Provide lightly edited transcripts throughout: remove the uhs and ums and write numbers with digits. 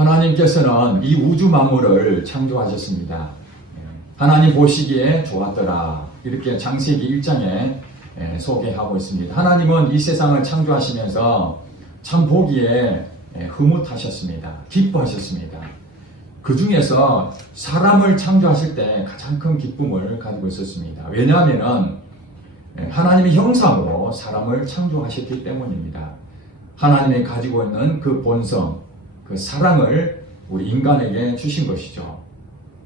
하나님께서는 이 우주 만물을 창조하셨습니다. 하나님 보시기에 좋았더라. 이렇게 창세기 1장에 소개하고 있습니다. 하나님은 이 세상을 창조하시면서 참 보기에 흐뭇하셨습니다. 기뻐하셨습니다. 그 중에서 사람을 창조하실 때 가장 큰 기쁨을 가지고 있었습니다. 왜냐하면 하나님의 형상으로 사람을 창조하셨기 때문입니다. 하나님이 가지고 있는 그 본성, 그 사랑을 우리 인간에게 주신 것이죠.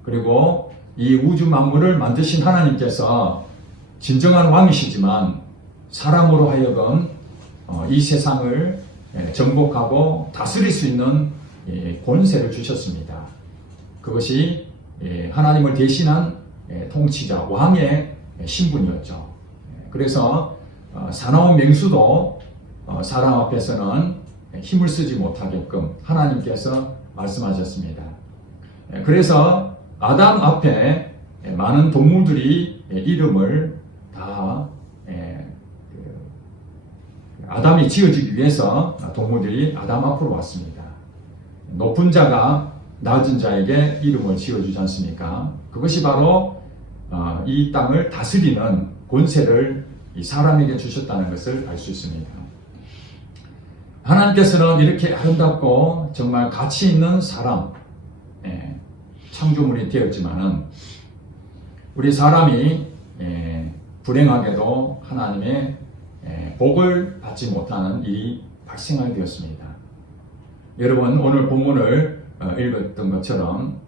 그리고 이 우주 만물을 만드신 하나님께서 진정한 왕이시지만 사람으로 하여금 이 세상을 정복하고 다스릴 수 있는 권세를 주셨습니다. 그것이 하나님을 대신한 통치자, 왕의 신분이었죠. 그래서 사나운 맹수도 사람 앞에서는 힘을 쓰지 못하게끔 하나님께서 말씀하셨습니다. 그래서 아담 앞에 많은 동물들이 이름을 다 아담이 지어지기 위해서 동물들이 아담 앞으로 왔습니다. 높은 자가 낮은 자에게 이름을 지어주지 않습니까? 그것이 바로 이 땅을 다스리는 권세를 이 사람에게 주셨다는 것을 알 수 있습니다. 하나님께서는 이렇게 아름답고 정말 가치 있는 사람, 창조물이 되었지만은 우리 사람이 불행하게도 하나님의 복을 받지 못하는 일이 발생하게 되었습니다. 여러분, 오늘 본문을 읽었던 것처럼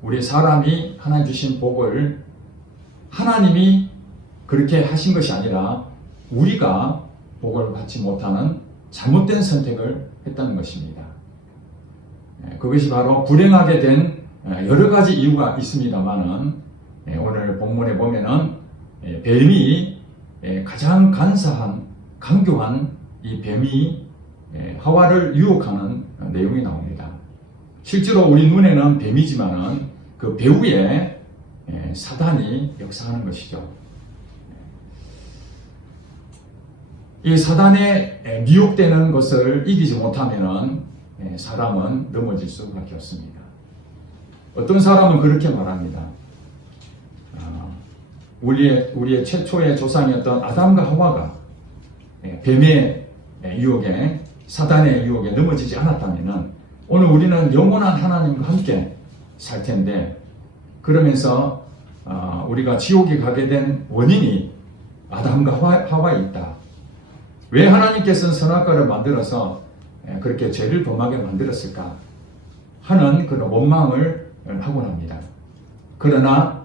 우리 사람이 하나님 주신 복을 하나님이 그렇게 하신 것이 아니라 우리가 복을 받지 못하는 잘못된 선택을 했다는 것입니다. 그것이 바로 불행하게 된 여러 가지 이유가 있습니다만은 오늘 본문에 보면은 뱀이 가장 간사한 강교한 이 뱀이 하와를 유혹하는 내용이 나옵니다. 실제로 우리 눈에는 뱀이지만은 그 배후에 사단이 역사하는 것이죠. 이 사단에 미혹되는 것을 이기지 못하면은 사람은 넘어질 수밖에 없습니다. 어떤 사람은 그렇게 말합니다. 우리의 최초의 조상이었던 아담과 하와가 뱀의 유혹에, 사단의 유혹에 넘어지지 않았다면 오늘 우리는 영원한 하나님과 함께 살 텐데, 그러면서 우리가 지옥에 가게 된 원인이 아담과 하와에 있다. 왜 하나님께서는 선악과를 만들어서 그렇게 죄를 범하게 만들었을까 하는 그런 원망을 하곤 합니다. 그러나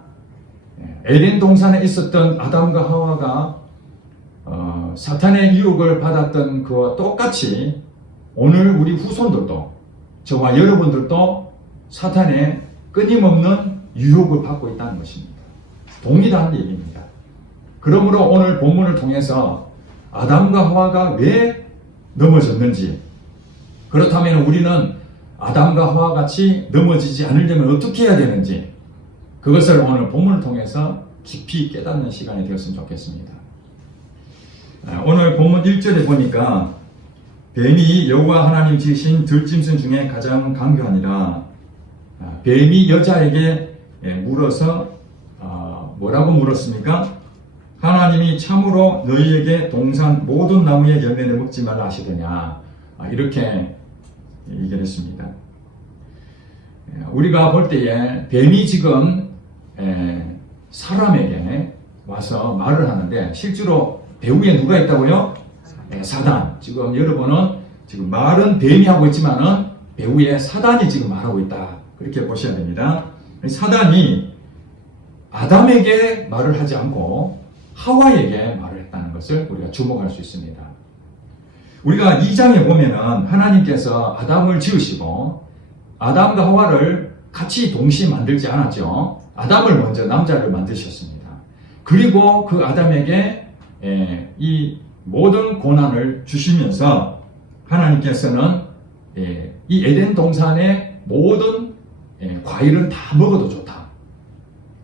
에덴 동산에 있었던 아담과 하와가 사탄의 유혹을 받았던 그와 똑같이 오늘 우리 후손들도, 저와 여러분들도 사탄의 끊임없는 유혹을 받고 있다는 것입니다. 동일한 얘기입니다. 그러므로 오늘 본문을 통해서 아담과 하와가 왜 넘어졌는지, 그렇다면 우리는 아담과 하와 같이 넘어지지 않으려면 어떻게 해야 되는지, 그것을 오늘 본문을 통해서 깊이 깨닫는 시간이 되었으면 좋겠습니다. 오늘 본문 1절에 보니까 뱀이 여호와 하나님 지으신 들짐승 중에 가장 강교하니라. 뱀이 여자에게 물어서 뭐라고 물었습니까? 하나님이 참으로 너희에게 동산 모든 나무의 열매를 먹지 말라 하시더냐, 이렇게 얘기를 했습니다. 우리가 볼 때에 뱀이 지금 사람에게 와서 말을 하는데, 실제로 배후에 누가 있다고요? 사단. 지금 여러분은 지금 말은 뱀이 하고 있지만은 배후에 사단이 지금 말하고 있다, 그렇게 보셔야 됩니다. 사단이 아담에게 말을 하지 않고 하와에게 말을 했다는 것을 우리가 주목할 수 있습니다. 우리가 2장에 보면은 하나님께서 아담을 지으시고 아담과 하와를 같이 동시에 만들지 않았죠. 아담을 먼저 남자를 만드셨습니다. 그리고 그 아담에게 이 모든 고난을 주시면서 하나님께서는 이 에덴 동산의 모든 과일은 다 먹어도 좋다.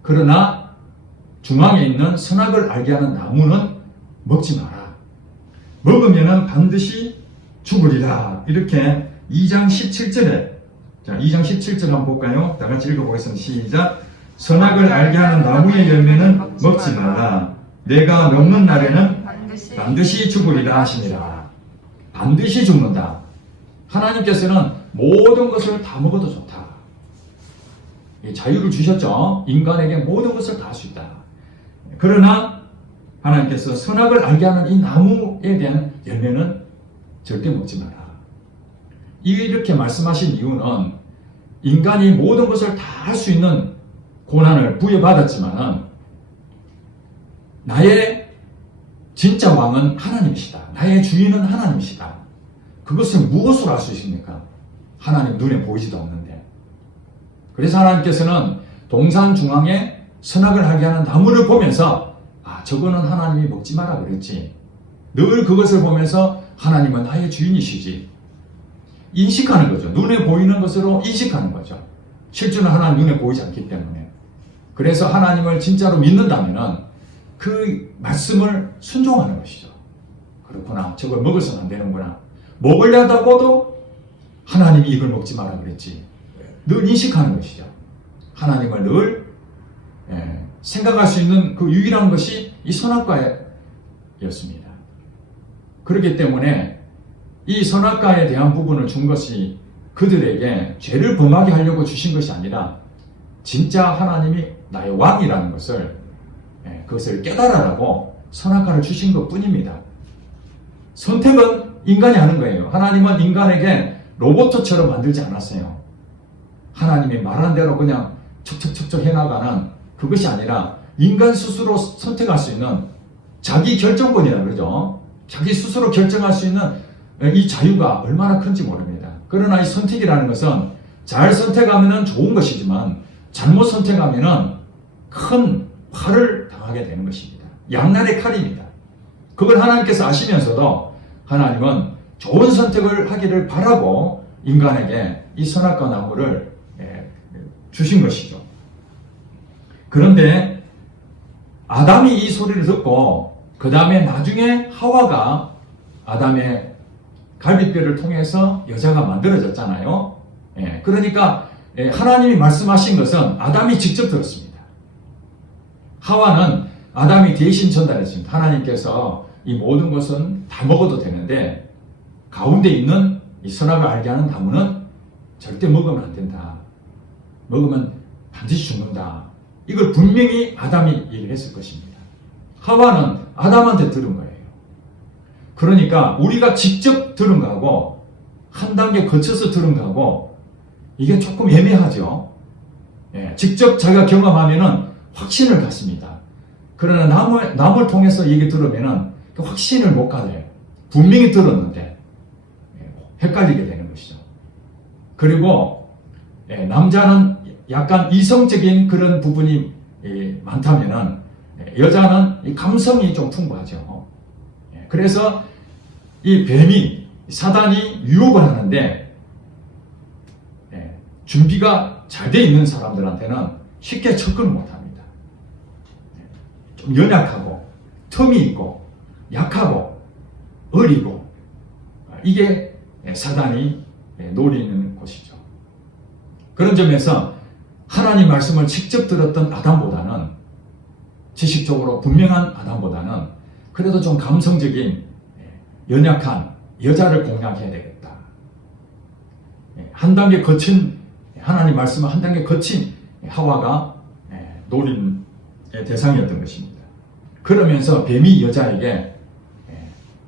그러나 중앙에 있는 선악을 알게 하는 나무는 먹지 마라. 먹으면 반드시 죽으리라. 이렇게 2장 17절에, 자, 2장 17절 한번 볼까요? 다 같이 읽어보겠습니다. 시작. 선악을 알게 하는 나무의 열매는 먹지 말라. 내가 먹는 날에는 반드시 죽으리라 하시니라. 반드시 죽는다. 하나님께서는 모든 것을 다 먹어도 좋다. 자유를 주셨죠. 인간에게 모든 것을 다 할 수 있다. 그러나 하나님께서 선악을 알게 하는 이 나무에 대한 열매는 절대 먹지 마라. 이렇게 말씀하신 이유는 인간이 모든 것을 다 할 수 있는 고난을 부여받았지만 나의 진짜 왕은 하나님이시다. 나의 주인은 하나님이시다. 그것을 무엇으로 알 수 있습니까? 하나님 눈에 보이지도 않는데. 그래서 하나님께서는 동산 중앙에 선악을 하게 하는 나무를 보면서 저거는 하나님이 먹지 마라 그랬지. 늘 그것을 보면서 하나님은 나의 주인이시지. 인식하는 거죠. 눈에 보이는 것으로 인식하는 거죠. 실제는 하나님 눈에 보이지 않기 때문에. 그래서 하나님을 진짜로 믿는다면 그 말씀을 순종하는 것이죠. 그렇구나. 저걸 먹어서는 안 되는구나. 먹으려다가도 하나님이 이걸 먹지 마라 그랬지. 늘 인식하는 것이죠. 하나님을 늘 생각할 수 있는 그 유일한 것이 이 선악과였습니다. 그렇기 때문에 이 선악과에 대한 부분을 준 것이 그들에게 죄를 범하게 하려고 주신 것이 아니라 진짜 하나님이 나의 왕이라는 것을 그것을 깨달아라고 선악과를 주신 것 뿐입니다. 선택은 인간이 하는 거예요. 하나님은 인간에게 로봇처럼 만들지 않았어요. 하나님이 말한 대로 그냥 척척척척 해나가는 그것이 아니라 인간 스스로 선택할 수 있는 자기 결정권이라 그러죠. 자기 스스로 결정할 수 있는 이 자유가 얼마나 큰지 모릅니다. 그러나 이 선택이라는 것은 잘 선택하면 좋은 것이지만 잘못 선택하면 큰 화를 당하게 되는 것입니다. 양날의 칼입니다. 그걸 하나님께서 아시면서도 하나님은 좋은 선택을 하기를 바라고 인간에게 이 선악과 나무를 주신 것이죠. 그런데 아담이 이 소리를 듣고 그 다음에 나중에 하와가 아담의 갈비뼈를 통해서 여자가 만들어졌잖아요. 그러니까 하나님이 말씀하신 것은 아담이 직접 들었습니다. 하와는 아담이 대신 전달했습니다. 하나님께서 이 모든 것은 다 먹어도 되는데 가운데 있는 이 선악을 알게 하는 나무는 절대 먹으면 안 된다. 먹으면 반드시 죽는다. 이걸 분명히 아담이 얘기를 했을 것입니다. 하와는 아담한테 들은 거예요. 그러니까 우리가 직접 들은 거하고 한 단계 거쳐서 들은 거하고 이게 조금 애매하죠. 직접 자기가 경험하면은 확신을 갖습니다. 그러나 남을 통해서 얘기 들으면은 그 확신을 못 가져요. 분명히 들었는데 헷갈리게 되는 것이죠. 그리고 남자는 약간 이성적인 그런 부분이 많다면은 여자는 감성이 좀 풍부하죠. 그래서 이 뱀이 사단이 유혹을 하는데 준비가 잘 돼 있는 사람들한테는 쉽게 접근을 못합니다. 좀 연약하고 틈이 있고 약하고 어리고 이게 사단이 노리는 곳이죠. 그런 점에서 하나님 말씀을 직접 들었던 아담보다는 지식적으로 분명한 아담보다는 그래도 좀 감성적인 연약한 여자를 공략해야 되겠다. 한 단계 거친 하나님 말씀을 한 단계 거친 하와가 노린 대상이었던 것입니다. 그러면서 뱀이 여자에게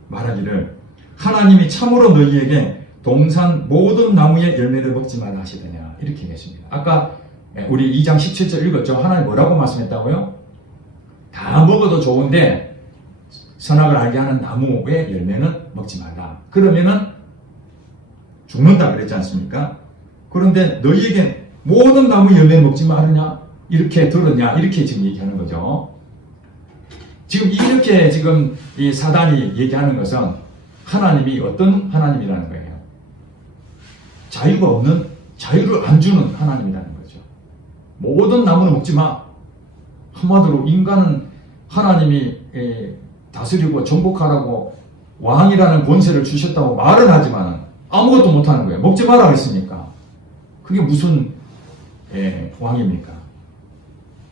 말하기를 하나님이 참으로 너희에게 동산 모든 나무의 열매를 먹지 말라 하시더냐 이렇게 얘기했습니다. 아까 우리 2장 17절 읽었죠. 하나님 뭐라고 말씀했다고요? 다 먹어도 좋은데 선악을 알게 하는 나무의 열매는 먹지 말라. 그러면은 죽는다 그랬지 않습니까? 그런데 너희에게 모든 나무 열매 먹지 말으냐? 이렇게 들었냐? 이렇게 지금 얘기하는 거죠. 지금 이렇게 지금 이 사단이 얘기하는 것은 하나님이 어떤 하나님이라는 거예요. 자유가 없는, 자유를 안 주는 하나님이라는 거죠. 모든 나무는 먹지 마. 한마디로 인간은 하나님이 다스리고 정복하라고 왕이라는 권세를 주셨다고 말은 하지만 아무것도 못하는 거예요. 먹지 마라 했으니까. 그게 무슨 왕입니까?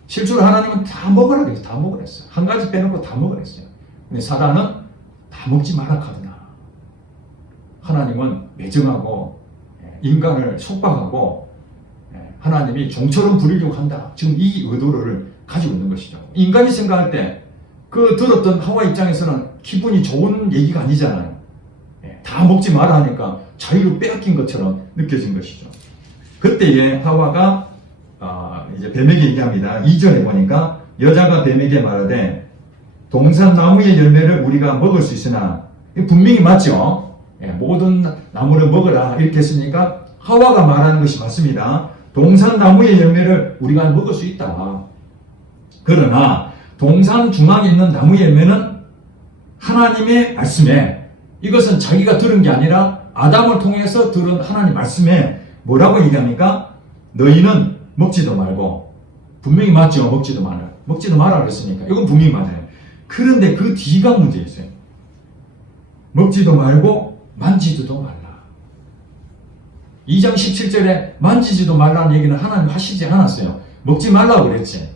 실제로 하나님은 다 먹으라 그랬어요. 다 먹으랬어요. 한 가지 빼놓고 다 먹으랬어요. 근데 사단은 다 먹지 마라 카드나. 하나님은 매정하고 인간을 속박하고 하나님이 종처럼 부리려고 한다. 지금 이 의도를 가지고 있는 것이죠. 인간이 생각할 때 그 들었던 하와 입장에서는 기분이 좋은 얘기가 아니잖아요. 다 먹지 마라 하니까 자유를 빼앗긴 것처럼 느껴진 것이죠. 그때에 하와가 이제 뱀에게 얘기합니다. 2절에 보니까 여자가 뱀에게 말하되 동산 나무의 열매를 우리가 먹을 수 있으나 분명히 맞죠. 모든 나무를 먹으라 이렇게 했으니까 하와가 말하는 것이 맞습니다. 동산 나무의 열매를 우리가 먹을 수 있다. 그러나 동산 중앙에 있는 나무의 열매는 하나님의 말씀에, 이것은 자기가 들은 게 아니라 아담을 통해서 들은 하나님 말씀에 뭐라고 얘기합니까? 너희는 먹지도 말고, 분명히 맞죠. 먹지도 마라 그랬으니까 이건 분명히 맞아요. 그런데 그 뒤가 문제 있어요. 먹지도 말고 만지지도 말라. 2장 17절에 만지지도 말라는 얘기는 하나님 하시지 않았어요. 먹지 말라고 그랬지.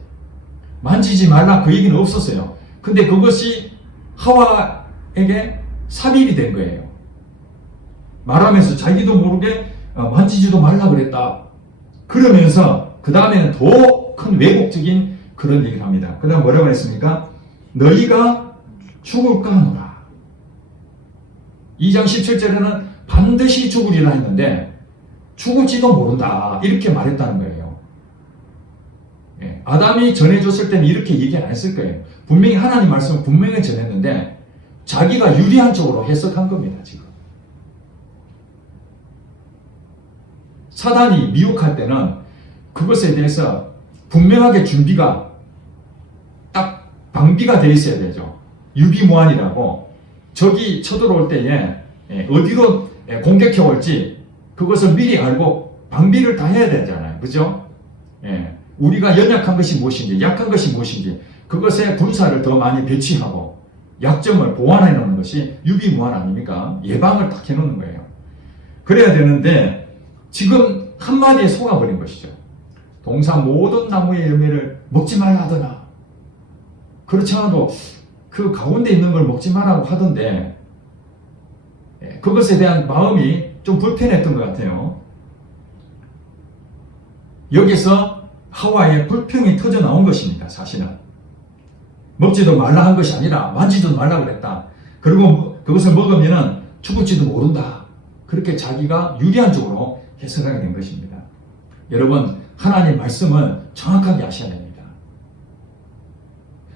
만지지 말라 그 얘기는 없었어요. 근데 그것이 하와에게 삽입이 된 거예요. 말하면서 자기도 모르게 만지지도 말라 그랬다. 그러면서 그 다음에는 더 큰 왜곡적인 그런 얘기를 합니다. 그 다음 뭐라고 했습니까? 너희가 죽을까 하노라. 2장 17절에는 반드시 죽으리라 했는데 죽을지도 모른다 이렇게 말했다는 거예요. 아담이 전해줬을 때는 이렇게 얘기 안 했을 거예요. 분명히 하나님 말씀을 분명히 전했는데 자기가 유리한 쪽으로 해석한 겁니다. 지금 사단이 미혹할 때는 그것에 대해서 분명하게 준비가 딱 방비가 되어 있어야 되죠. 유비무환이라고 적이 쳐들어올 때에 어디로 공격해 올지 그것을 미리 알고 방비를 다 해야 되잖아요. 그죠? 우리가 연약한 것이 무엇인지, 약한 것이 무엇인지, 그것에 군사를 더 많이 배치하고 약점을 보완해 놓는 것이 유비무환 아닙니까? 예방을 딱 해놓는 거예요. 그래야 되는데 지금 한마디에 속아버린 것이죠. 동산 모든 나무의 열매를 먹지 말라 하더나. 그렇지 않아도 그 가운데 있는 걸 먹지 말라고 하던데 그것에 대한 마음이 좀 불편했던 것 같아요. 여기서 하와의 불평이 터져 나온 것입니다. 사실은 먹지도 말라 한 것이 아니라 만지도 말라 그랬다. 그리고 그것을 먹으면 죽을지도 모른다. 그렇게 자기가 유리한 쪽으로 해석하게 된 것입니다. 여러분, 하나님의 말씀은 정확하게 아셔야 됩니다.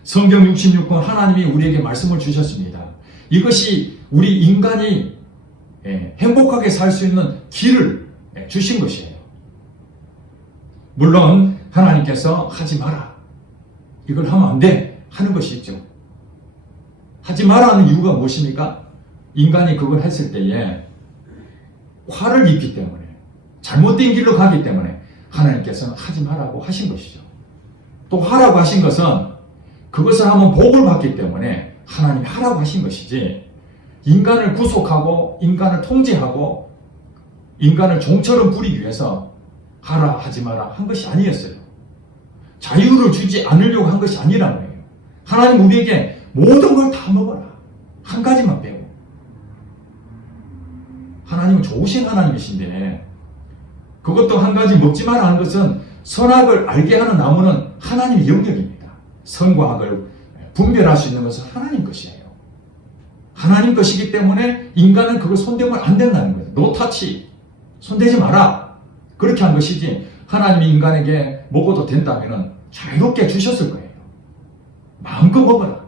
성경 66권 하나님이 우리에게 말씀을 주셨습니다. 이것이 우리 인간이 행복하게 살 수 있는 길을 주신 것이에요. 물론 하나님께서 하지 마라, 이걸 하면 안 돼 하는 것이 있죠. 하지 마라는 이유가 무엇입니까? 인간이 그걸 했을 때에 화를 입기 때문에, 잘못된 길로 가기 때문에 하나님께서는 하지 말라고 하신 것이죠. 또 하라고 하신 것은 그것을 하면 복을 받기 때문에 하나님이 하라고 하신 것이지, 인간을 구속하고 인간을 통제하고 인간을 종처럼 부리기 위해서 하라 하지 마라 한 것이 아니었어요. 자유를 주지 않으려고 한 것이 아니라는 거예요. 하나님 우리에게 모든 걸 다 먹어라, 한 가지만 빼고. 하나님은 좋으신 하나님이신데 그것도 한 가지 먹지 마라 하는 것은 선악을 알게 하는 나무는 하나님의 영역입니다. 선과 악을 분별할 수 있는 것은 하나님 것이에요. 하나님 것이기 때문에 인간은 그걸 손대면 안 된다는 거예요. 노타치, 손대지 마라, 그렇게 한 것이지, 하나님이 인간에게 먹어도 된다면 자유롭게 주셨을 거예요. 마음껏 먹어라.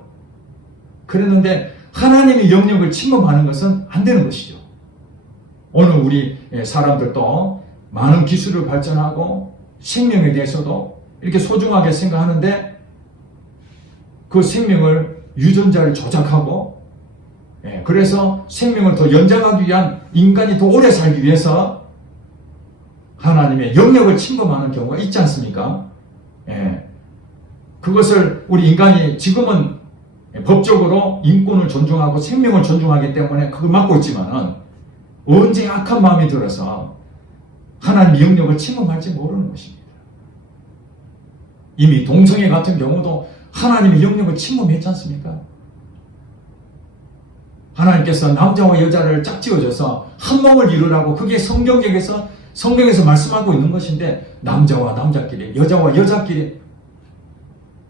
그랬는데 하나님의 영역을 침범하는 것은 안 되는 것이죠. 오늘 우리 사람들도 많은 기술을 발전하고 생명에 대해서도 이렇게 소중하게 생각하는데 그 생명을, 유전자를 조작하고 그래서 생명을 더 연장하기 위한, 인간이 더 오래 살기 위해서 하나님의 영역을 침범하는 경우가 있지 않습니까? 그것을 우리 인간이 지금은 법적으로 인권을 존중하고 생명을 존중하기 때문에 그걸 막고 있지만은 언제 악한 마음이 들어서 하나님의 영역을 침범할지 모르는 것입니다. 이미 동성애 같은 경우도 하나님의 영역을 침범했지 않습니까? 하나님께서 남자와 여자를 짝지어줘서 한 몸을 이루라고 그게 성경에서 말씀하고 있는 것인데 남자와 남자끼리 여자와 여자끼리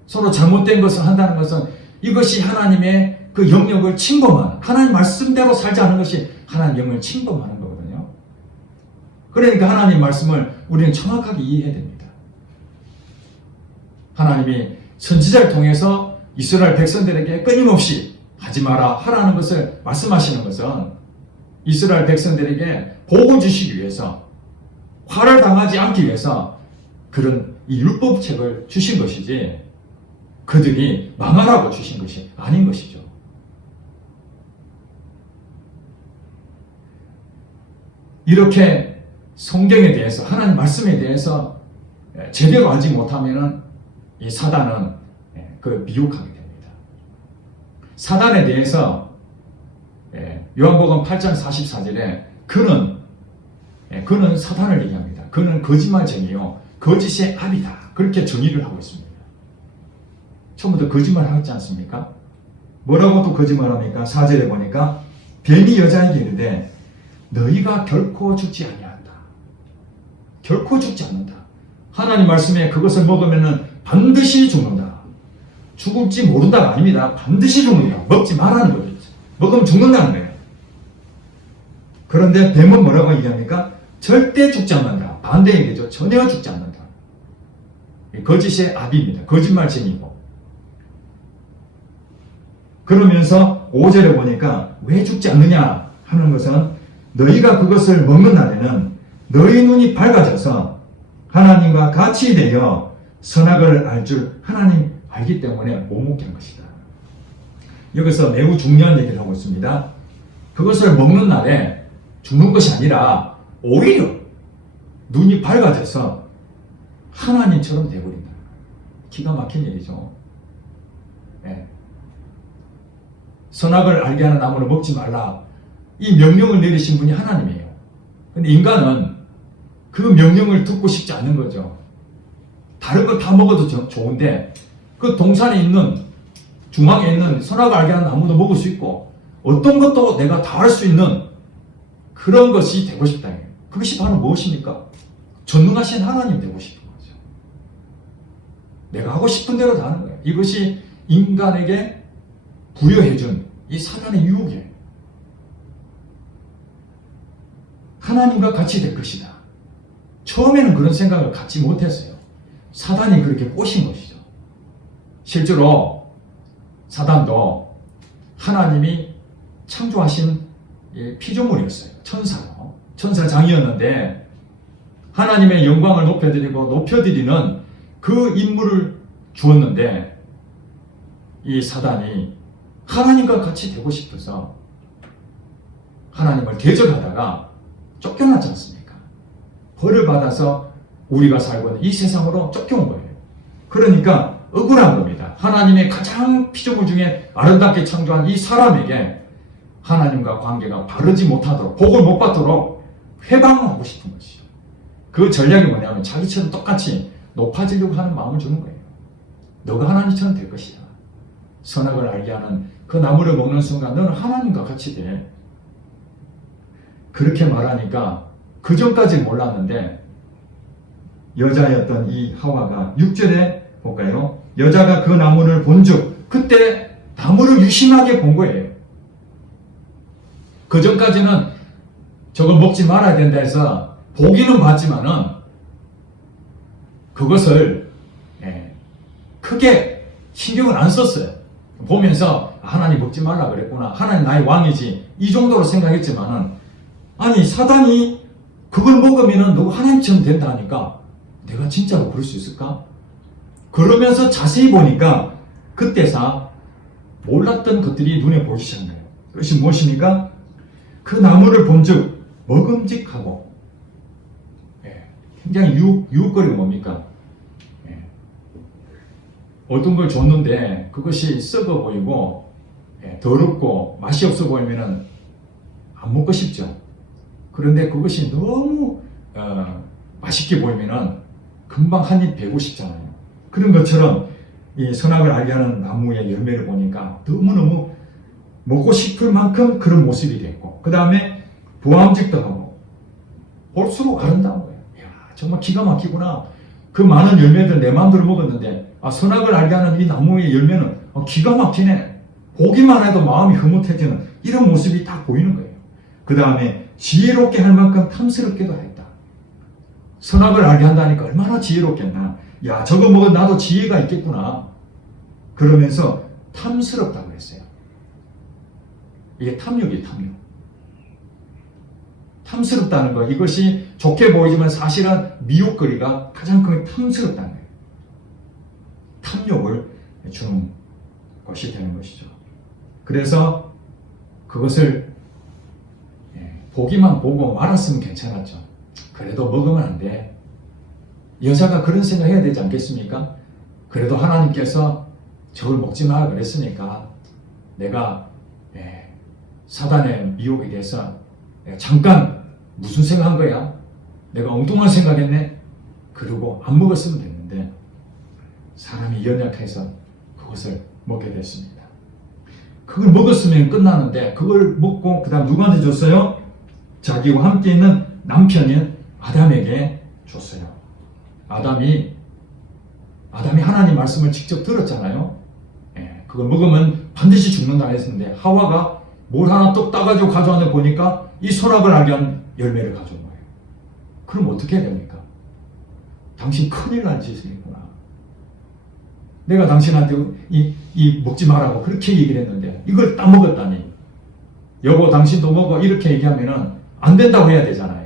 서로 잘못된 것을 한다는 것은 이것이 하나님의 그 영역을 침범하는 하나님 말씀대로 살지 않은 것이 하나님 영역을 침범하는 거거든요. 그러니까 하나님 말씀을 우리는 정확하게 이해해야 됩니다. 하나님이 선지자를 통해서 이스라엘 백성들에게 끊임없이 하지 마라 하라는 것을 말씀하시는 것은 이스라엘 백성들에게 복을 주시기 위해서 화를 당하지 않기 위해서 그런 이 율법책을 주신 것이지 그들이 망하라고 주신 것이 아닌 것이죠. 이렇게 성경에 대해서 하나님 말씀에 대해서 제대로 알지 못하면 이 사단은 그 미혹하게 됩니다. 사단에 대해서 요한복음 8장 44절에 그는 사단을 얘기합니다. 그는 거짓말쟁이요 거짓의 압이다. 그렇게 정의를 하고 있습니다. 처음부터 거짓말 하지 않습니까? 뭐라고 또 거짓말합니까? 4절에 보니까 뱀이 여자에게 이르되 너희가 결코 죽지 아니한다. 결코 죽지 않는다. 하나님 말씀에 그것을 먹으면 반드시 죽는다. 죽을지 모른다가 아닙니다. 반드시 죽는다. 먹지 말라는 거죠. 먹으면 죽는다는 거예요. 그런데 뱀은 뭐라고 얘기합니까? 절대 죽지 않는다. 반대 얘기죠. 전혀 죽지 않는다. 거짓의 압입니다. 거짓말쟁이고. 그러면서 5절에 보니까 왜 죽지 않느냐 하는 것은 너희가 그것을 먹는 날에는 너희 눈이 밝아져서 하나님과 같이 되어 선악을 알 줄 하나님 알기 때문에 못 먹게 한 것이다. 여기서 매우 중요한 얘기를 하고 있습니다. 그것을 먹는 날에 죽는 것이 아니라 오히려 눈이 밝아져서 하나님처럼 되어버린다. 기가 막힌 얘기죠. 네. 선악을 알게 하는 나무를 먹지 말라. 이 명령을 내리신 분이 하나님이에요. 근데 인간은 그 명령을 듣고 싶지 않은 거죠. 다른 거 다 먹어도 좋은데 그 동산에 있는 중앙에 있는 선악을 알게 하는 나무도 먹을 수 있고 어떤 것도 내가 다 할 수 있는 그런 것이 되고 싶다. 그것이 바로 무엇입니까? 전능하신 하나님 되고 싶은 거죠. 내가 하고 싶은 대로 다 하는 거예요. 이것이 인간에게 부여해준 이 사단의 유혹이에요. 하나님과 같이 될 것이다. 처음에는 그런 생각을 갖지 못했어요. 사단이 그렇게 꼬신 것이죠. 실제로 사단도 하나님이 창조하신 피조물이었어요. 천사장이었는데 하나님의 영광을 높여드리는 그 임무를 주었는데 이 사단이 하나님과 같이 되고 싶어서 하나님을 대적하다가 쫓겨났지 않습니까? 벌을 받아서 우리가 살고 있는 이 세상으로 쫓겨온 거예요. 그러니까 억울한 겁니다. 하나님의 가장 피조물 중에 아름답게 창조한 이 사람에게 하나님과 관계가 바르지 못하도록 복을 못 받도록 회방하고 싶은 것이죠. 그 전략이 뭐냐면 자기처럼 똑같이 높아지려고 하는 마음을 주는 거예요. 너가 하나님처럼 될 것이야. 선악을 알게 하는 그 나무를 먹는 순간 너는 하나님과 같이 돼. 그렇게 말하니까 그 전까지 몰랐는데 여자였던 이 하와가 6절에 볼까요? 여자가 그 나무를 본즉 그때 나무를 유심하게 본 거예요. 그 전까지는 저걸 먹지 말아야 된다 해서 보기는 봤지만은 그것을 크게 신경을 안 썼어요. 보면서 하나님 먹지 말라 그랬구나. 하나님 나의 왕이지. 이 정도로 생각했지만은 아니 사단이 그걸 먹으면은 너가 하나님처럼 된다 하니까 내가 진짜로 그럴 수 있을까? 그러면서 자세히 보니까 그때서 몰랐던 것들이 눈에 보이기 시작한 거예요. 그것이 무엇입니까? 그 나무를 본즉 먹음직하고 굉장히 유혹거리가 뭡니까? 어떤 걸 줬는데 그것이 썩어 보이고 더럽고 맛이 없어 보이면은 안 먹고 싶죠. 그런데 그것이 너무 맛있게 보이면은 금방 한 입 베고 싶잖아요. 그런 것처럼 이 선악을 알게 하는 나무의 열매를 보니까 너무너무 먹고 싶을 만큼 그런 모습이 됐고, 그 다음에 부함직도 하고 볼수록 아름다운 거예요. 이야, 정말 기가 막히구나. 그 많은 열매들 내 마음대로 먹었는데 선악을 알게 하는 이 나무의 열매는 기가 막히네. 보기만 해도 마음이 흐뭇해지는 이런 모습이 딱 보이는 거예요. 그 다음에 지혜롭게 할 만큼 탐스럽게도 했다. 선악을 알게 한다니까 얼마나 지혜롭겠나. 야, 저거 먹은 나도 지혜가 있겠구나. 그러면서 탐스럽다고 했어요. 이게 탐욕이에요, 탐욕. 탐스럽다는 거, 이것이 좋게 보이지만 사실은 미혹거리가 가장 큰 탐스럽다는 거예요. 탐욕을 주는 것이 되는 것이죠. 그래서 그것을 보기만 보고 말았으면 괜찮았죠. 그래도 먹으면 안 돼. 여자가 그런 생각 해야 되지 않겠습니까? 그래도 하나님께서 저걸 먹지 마 그랬으니까 내가 사단의 미혹에 대해서 잠깐 무슨 생각한 거야? 내가 엉뚱한 생각했네? 그러고 안 먹었으면 됐는데 사람이 연약해서 그것을 먹게 됐습니다. 그걸 먹었으면 끝나는데 그걸 먹고 그 다음 누구한테 줬어요? 자기와 함께 있는 남편인 아담에게 줬어요. 아담이 하나님 말씀을 직접 들었잖아요. 그걸 먹으면 반드시 죽는다 했었는데 하와가 뭘 하나 떡 따가지고 가져왔는데 보니까 이 선악을 알게 한 열매를 가져온 거예요. 그럼 어떻게 해야 됩니까? 당신 큰일 날 짓을 했구나. 내가 당신한테 이 먹지 말라고 그렇게 얘기를 했는데 이걸 딱 먹었다니. 여보 당신도 먹어 이렇게 얘기하면은 안 된다고 해야 되잖아요.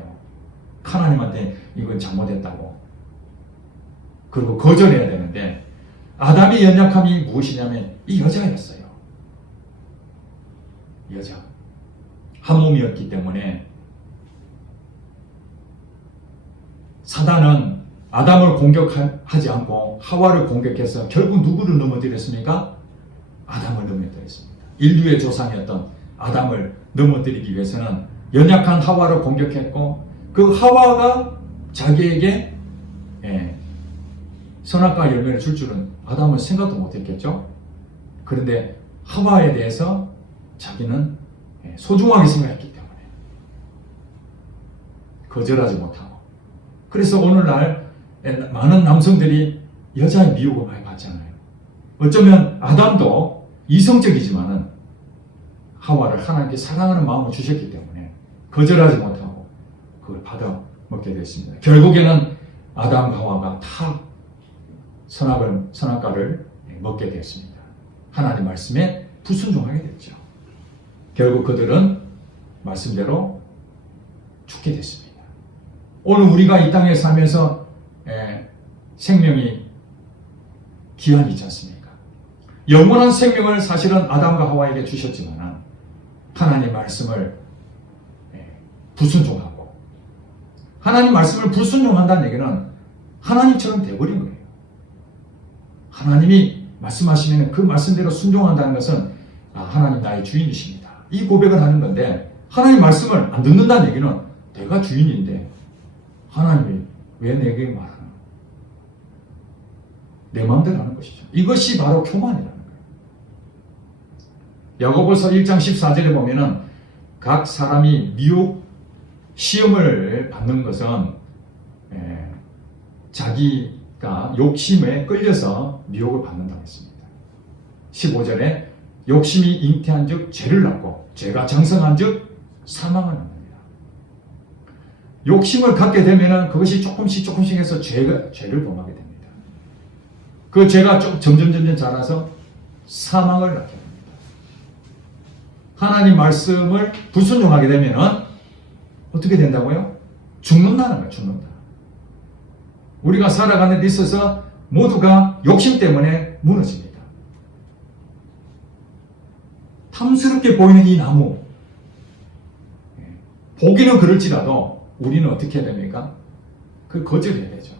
하나님한테 이건 잘못했다고. 그리고 거절해야 되는데 아담의 연약함이 무엇이냐면 이 여자였어요. 여자. 한 몸이었기 때문에 사단은 아담을 공격하지 않고 하와를 공격해서 결국 누구를 넘어뜨렸습니까? 아담을 넘어뜨렸습니다. 인류의 조상이었던 아담을 넘어뜨리기 위해서는 연약한 하와를 공격했고 그 하와가 자기에게 선악과 열매를 줄 줄은 아담은 생각도 못했겠죠. 그런데 하와에 대해서 자기는 소중하게 생각했기 때문에 거절하지 못하고, 그래서 오늘날 많은 남성들이 여자의 미혹을 많이 받잖아요. 어쩌면 아담도 이성적이지만은 하와를 하나님께 사랑하는 마음을 주셨기 때문에 거절하지 못하고 그걸 받아 먹게 됐습니다. 결국에는 아담과 하와가 다 선악과를 먹게 되었습니다. 하나님 말씀에 불순종하게 됐죠. 결국 그들은 말씀대로 죽게 됐습니다. 오늘 우리가 이 땅에 살면서 생명이 기한이 있지 않습니까? 영원한 생명을 사실은 아담과 하와에게 주셨지만 하나님 말씀을 불순종하고, 하나님 말씀을 불순종한다는 얘기는 하나님처럼 되어버린 거예요. 하나님이 말씀하시면 그 말씀대로 순종한다는 것은 하나님 나의 주인이십니다. 이 고백을 하는 건데, 하나님 말씀을 안 듣는다는 얘기는 내가 주인인데 하나님이 왜 내게 말하나? 내 마음대로 하는 것이죠. 이것이 바로 교만이라는 거예요. 야고보서 1장 14절에 보면은 각 사람이 미혹 시험을 받는 것은 자기가 욕심에 끌려서 미혹을 받는다고 했습니다. 15절에 욕심이 잉태한 즉 죄를 낳고 죄가 장성한 즉 사망을 낳습니다. 욕심을 갖게 되면 그것이 조금씩 해서 죄를 범하게 됩니다. 그 죄가 점점 자라서 사망을 낳게 됩니다. 하나님 말씀을 불순종하게 되면 어떻게 된다고요? 죽는다는 거예요. 죽는다. 우리가 살아가는 데 있어서 모두가 욕심 때문에 무너집니다. 탐스럽게 보이는 이 나무, 보기는 그럴지라도 우리는 어떻게 해야 됩니까? 그걸 거절해야 되죠.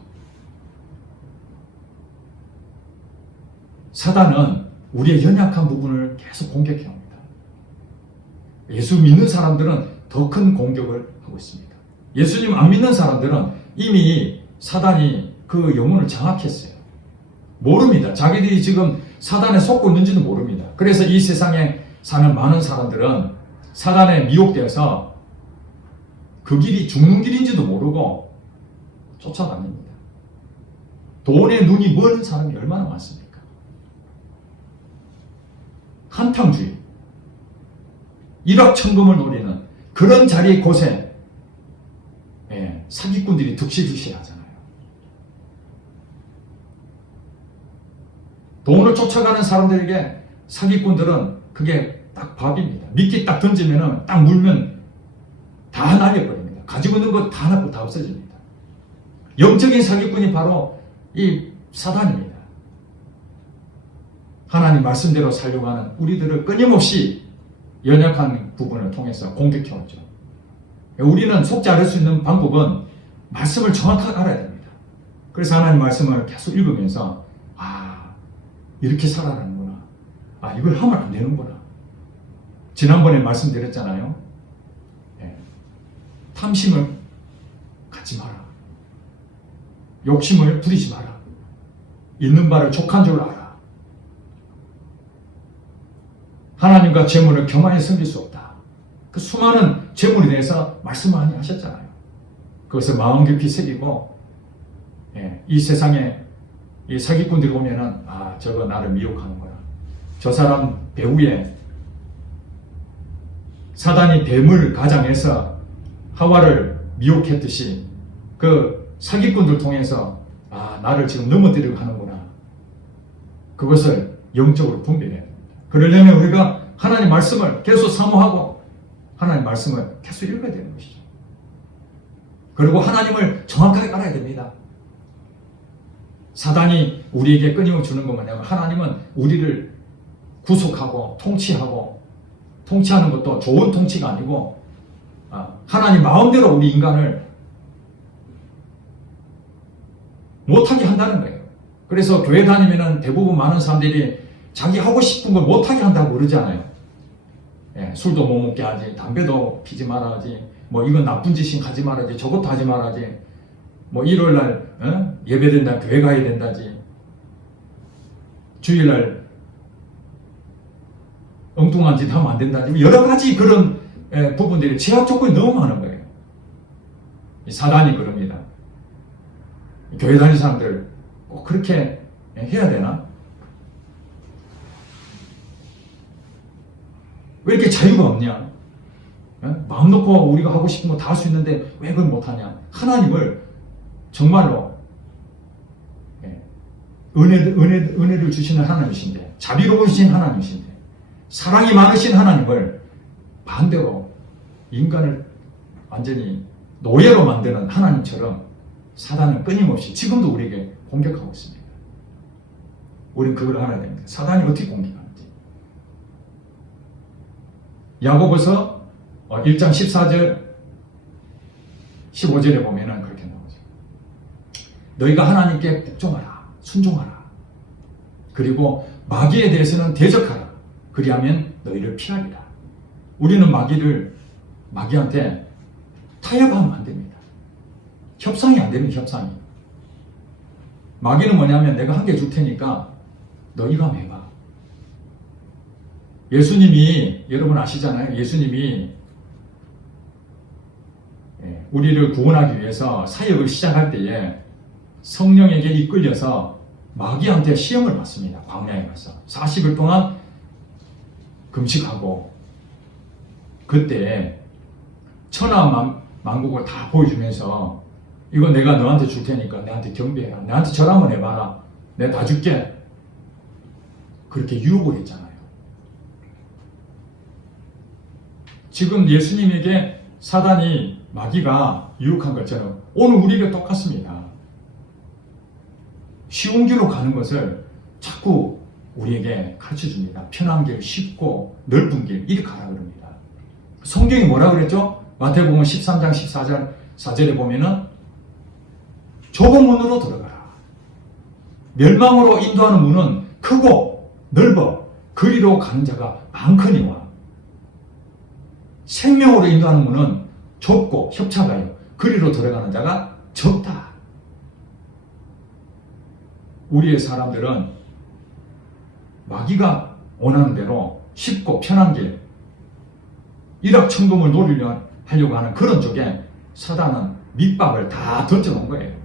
사단은 우리의 연약한 부분을 계속 공격해 옵니다. 예수 믿는 사람들은 더 큰 공격을 하고 있습니다. 예수님 안 믿는 사람들은 이미 사단이 그 영혼을 장악했어요. 모릅니다. 자기들이 지금 사단에 속고 있는지도 모릅니다. 그래서 이 세상에 사는 많은 사람들은 사단에 미혹되어서 그 길이 죽는 길인지도 모르고 쫓아다닙니다. 돈에 눈이 먼 사람이 얼마나 많습니까? 한탕주의, 일확천금을 노리는 그런 자리 곳에 사기꾼들이 득실득실 하잖아요. 돈을 쫓아가는 사람들에게 사기꾼들은 그게 딱 밥입니다. 미끼 딱 던지면 딱 물면 다 날려버립니다. 가지고 있는 거 다 낳고 다 없어집니다. 영적인 사기꾼이 바로 이 사단입니다. 하나님 말씀대로 살려고 하는 우리들을 끊임없이 연약한 부분을 통해서 공격해오죠. 우리는 속지 않을 수 있는 방법은 말씀을 정확하게 알아야 됩니다. 그래서 하나님 말씀을 계속 읽으면서 이렇게 살아라는구나. 이걸 하면 안 되는구나. 지난번에 말씀드렸잖아요. 탐심을 갖지 마라. 욕심을 부리지 마라. 있는 바를 족한 줄 알아. 하나님과 재물을 겸하여 섬길 수 없다. 그 수많은 재물에 대해서 말씀 많이 하셨잖아요. 그것을 마음 깊이 새기고 이 세상에 이 사기꾼들이 오면은 저거 나를 미혹하는구나. 저 사람 배후에 사단이 뱀을 가장해서 하와를 미혹했듯이 그 사기꾼들 통해서 나를 지금 넘어뜨리려고 하는구나. 그것을 영적으로 분별해야 됩니다. 그러려면 우리가 하나님 말씀을 계속 사모하고 하나님 말씀을 계속 읽어야 되는 것이죠. 그리고 하나님을 정확하게 알아야 됩니다. 사단이 우리에게 끊임을 주는 건 뭐냐면 하나님은 우리를 구속하고 통치하고 통치하는 것도 좋은 통치가 아니고 하나님 마음대로 우리 인간을 못하게 한다는 거예요. 그래서 교회 다니면 대부분 많은 사람들이 자기 하고 싶은 걸 못하게 한다고 그러잖아요. 술도 못 먹게 하지, 담배도 피지 말아야지, 이건 나쁜 짓이 하지 말아야지, 저것도 하지 말아야지, 일요일날 예배된다 교회 가야 된다지, 주일날 엉뚱한 짓 하면 안 된다지, 여러 가지 그런 부분들이 제약 조건이 너무 많은 거예요. 사단이 그럽니다. 교회 다니는 사람들 꼭 그렇게 해야 되나? 왜 이렇게 자유가 없냐? 마음 놓고 우리가 하고 싶은 거 다 할 수 있는데 왜 그걸 못하냐? 하나님을 정말로 은혜를 주시는 하나님이신데, 자비로우신 하나님이신데, 사랑이 많으신 하나님을 반대로 인간을 완전히 노예로 만드는 하나님처럼 사단은 끊임없이 지금도 우리에게 공격하고 있습니다. 우리는 그걸 알아야 됩니다. 사단이 어떻게 공격하는지. 야고보서 1장 14절 15절에 보면은 그렇게 나오죠. 너희가 하나님께 복종하라, 순종하라. 그리고 마귀에 대해서는 대적하라. 그리하면 너희를 피하리라. 우리는 마귀한테 타협하면 안 됩니다. 협상이 안 됩니다. 협상이. 마귀는 뭐냐면 내가 한 개 줄 테니까 너 이거 한번 해봐. 예수님이, 여러분 아시잖아요. 예수님이 우리를 구원하기 위해서 사역을 시작할 때에 성령에게 이끌려서 마귀한테 시험을 받습니다. 광야에 가서 40일 동안 금식하고, 그때 천하 만국을 다 보여주면서 이거 내가 너한테 줄 테니까 내한테 경배해라. 내한테 절 한번 해봐라. 내가 다 줄게. 그렇게 유혹을 했잖아요. 지금 예수님에게 사단이, 마귀가 유혹한 것처럼 오늘 우리가 똑같습니다. 쉬운 길로 가는 것을 자꾸 우리에게 가르쳐 줍니다. 편한 길, 쉽고 넓은 길, 이리 가라 그럽니다. 성경이 뭐라 그랬죠? 마태복음 13장 14절에 보면은 좁은 문으로 들어가라. 멸망으로 인도하는 문은 크고 넓어 그리로 가는 자가 많거니와 생명으로 인도하는 문은 좁고 협착하여 그리로 들어가는 자가 적다. 우리의 사람들은 마귀가 원하는 대로 쉽고 편한 길, 일확천금을 하려고 하는 그런 쪽에 사단은 밑밥을 다 던져놓은 거예요.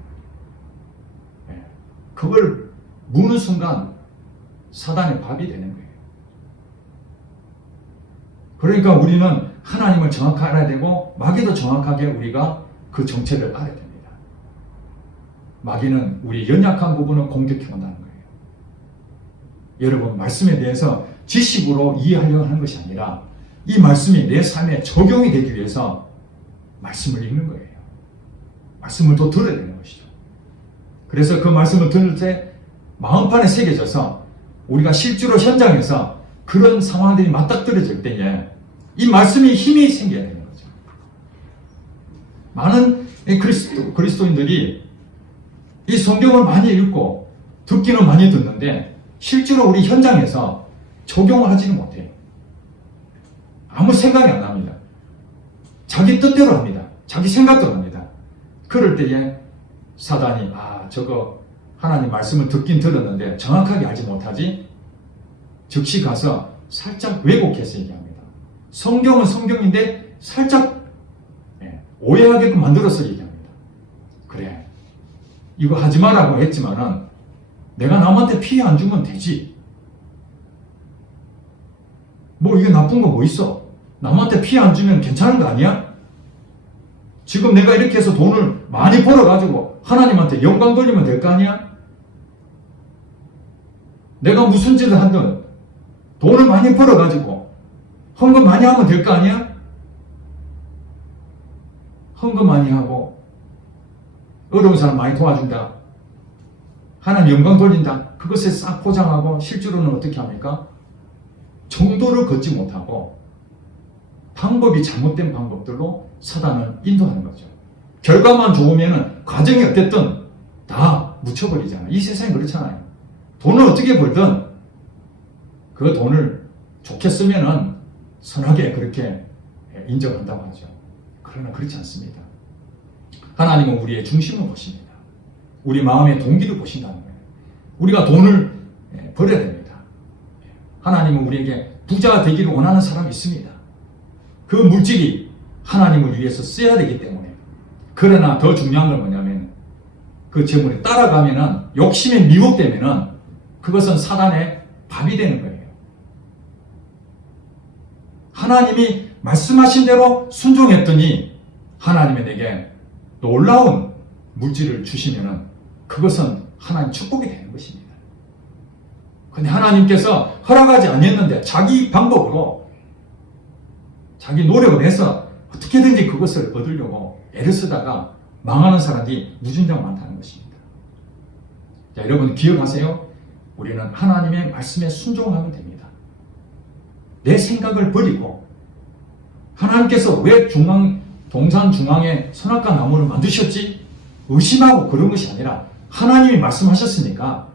그걸 무는 순간 사단의 밥이 되는 거예요. 그러니까 우리는 하나님을 정확하게 알아야 되고 마귀도 정확하게 우리가 그 정체를 알아야 됩니다. 마귀는 우리 연약한 부분을 공격해 온다는 거예요. 여러분, 말씀에 대해서 지식으로 이해하려고 하는 것이 아니라 이 말씀이 내 삶에 적용이 되기 위해서 말씀을 읽는 거예요. 말씀을 더 들어야 되는 것이죠. 그래서 그 말씀을 들을 때 마음판에 새겨져서 우리가 실제로 현장에서 그런 상황들이 맞닥뜨려질 때에 이 말씀이 힘이 생겨야 되는 거죠. 많은 그리스도인들이 이 성경을 많이 읽고 듣기는 많이 듣는데 실제로 우리 현장에서 적용을 하지는 못해요. 아무 생각이 안 납니다. 자기 뜻대로 합니다. 자기 생각대로 합니다. 그럴 때에 사단이 저거 하나님 말씀을 듣긴 들었는데 정확하게 알지 못하지? 즉시 가서 살짝 왜곡해서 얘기합니다. 성경은 성경인데 살짝 오해하게끔 만들어서 얘기합니다. 그래, 이거 하지 마라고 했지만은 내가 남한테 피해 안 주면 되지. 뭐 이게 나쁜 거 뭐 있어? 남한테 피해 안 주면 괜찮은 거 아니야? 지금 내가 이렇게 해서 돈을 많이 벌어가지고 하나님한테 영광 돌리면 될 거 아니야? 내가 무슨 짓을 하든 돈을 많이 벌어가지고 헌금 많이 하면 될 거 아니야? 헌금 많이 하고 어려운 사람 많이 도와준다. 하나님 영광 돌린다. 그것에 싹 포장하고 실제로는 어떻게 합니까? 정도를 걷지 못하고 방법이 잘못된 방법들로 사단을 인도하는 거죠. 결과만 좋으면 과정이 어땠든 다 묻혀버리잖아요. 이 세상이 그렇잖아요. 돈을 어떻게 벌든 그 돈을 좋게 쓰면은 선하게 그렇게 인정한다고 하죠. 그러나 그렇지 않습니다. 하나님은 우리의 중심을 보십니다. 우리 마음의 동기를 보신다는 거예요. 우리가 돈을 벌어야 됩니다. 하나님은 우리에게 부자가 되기를 원하는 사람이 있습니다. 그 물질이 하나님을 위해서 써야 되기 때문에. 그러나 더 중요한 건 뭐냐면 그 재물에 따라가면은 욕심에 미혹되면은 그것은 사단의 밥이 되는 거예요. 하나님이 말씀하신 대로 순종했더니 하나님이 내게 놀라운 물질을 주시면은 그것은 하나님 축복이 되는 것입니다. 근데 하나님께서 허락하지 않았는데 자기 방법으로 자기 노력을 해서 어떻게든지 그것을 얻으려고 애를 쓰다가 망하는 사람이 무진장 많다는 것입니다. 자, 여러분 기억하세요. 우리는 하나님의 말씀에 순종하면 됩니다. 내 생각을 버리고 하나님께서 왜 동산 중앙에 선악과 나무를 만드셨지? 의심하고 그런 것이 아니라 하나님이 말씀하셨으니까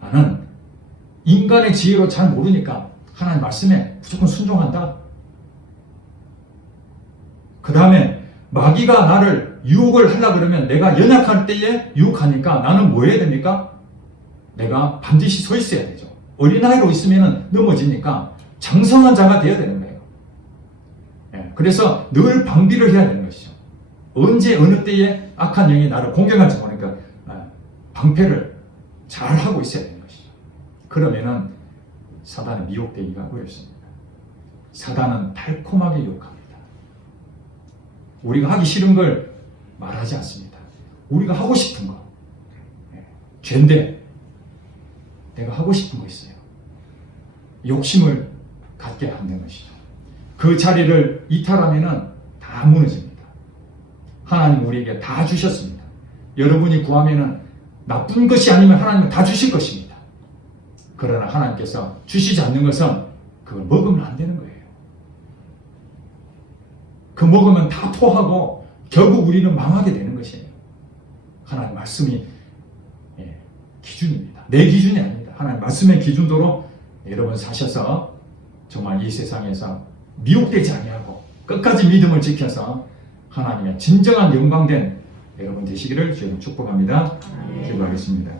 나는 인간의 지혜로 잘 모르니까 하나님 말씀에 무조건 순종한다. 그 다음에 마귀가 나를 유혹을 하려고 그러면 내가 연약할 때에 유혹하니까 나는 뭐 해야 됩니까? 내가 반드시 서 있어야 되죠. 어린아이로 있으면 넘어지니까 장성한 자가 되어야 되는 거예요. 그래서 늘 방비를 해야 되는 것이죠. 언제 어느 때에 악한 영이 나를 공격할지 모르니까 방패를 잘 하고 있어야 되는 것이죠. 그러면은 사단에 미혹되기가 어렵습니다. 사단은 달콤하게 유혹합니다. 우리가 하기 싫은 걸 말하지 않습니다. 우리가 하고 싶은 거. 죄인데 내가 하고 싶은 거 있어요. 욕심을 갖게 하는 것이죠. 그 자리를 이탈하면은 다 무너집니다. 하나님 우리에게 다 주셨습니다. 여러분이 구하면은 나쁜 것이 아니면 하나님은 다 주실 것입니다. 그러나 하나님께서 주시지 않는 것은 그걸 먹으면 안 되는 거예요. 그 먹으면 다 토하고 결국 우리는 망하게 되는 것이에요. 하나님 말씀이 기준입니다. 내 기준이 아닙니다. 하나님 말씀의 기준도로 여러분 사셔서 정말 이 세상에서 미혹되지 아니하고 끝까지 믿음을 지켜서 하나님의 진정한 영광된 여러분 되시기를 주님 축복합니다. 기도하겠습니다.